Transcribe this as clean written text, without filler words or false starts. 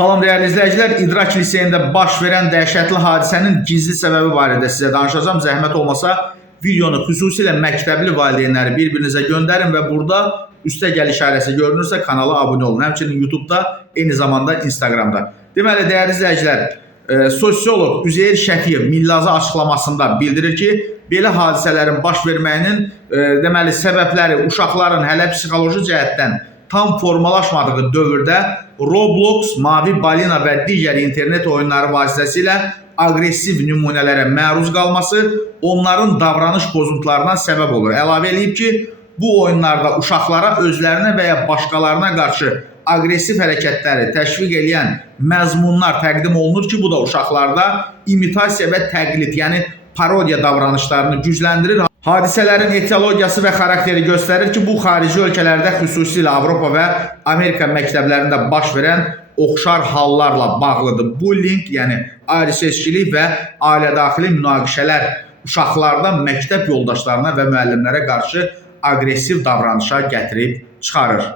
Salam dəyərli izləyicilər, İdrak liseyində baş verən dəhşətli hadisənin gizli səbəbi barədə sizə danışacağım. Zəhmət olmasa videonu xüsusilə məktəbli valideynləri bir-birinizə göndərin və burada üstəgəl işarəsi görünürsə kanala abunə olun. Həmçinin YouTube'da, eyni zamanda Instagramda. Deməli, dəyərli izləyicilər, sosiolog Üzeyir Şəfiyev Millazı açıqlamasında bildirir ki, belə hadisələrin baş verməyinin deməli səbəbləri uşaqların hələ psixoloji cəhətdən tam formalaşmadığı dövrdə Roblox, Mavi Balina və digər internet oyunları vasitəsilə aqressiv nümunələrə məruz qalması onların davranış pozuntularına səbəb olur. Əlavə edib ki, bu oyunlarda uşaqlara özlərinə və ya başqalarına qarşı aqressiv hərəkətləri təşviq edən məzmunlar təqdim olunur ki, bu da uşaqlarda imitasiya və təqlid, yəni parodiya davranışlarını gücləndirir. Hadisələrin etiologiyası və xarakteri göstərir ki, bu xarici ölkələrdə, xüsusilə Avropa və Amerika məktəblərində baş verən oxşar hallarla bağlıdır. Bullying, yəni ayrı-seçkilik və ailə-daxili münaqişələr uşaqlarda məktəb yoldaşlarına və müəllimlərə qarşı aqressiv davranışa gətirib çıxarır.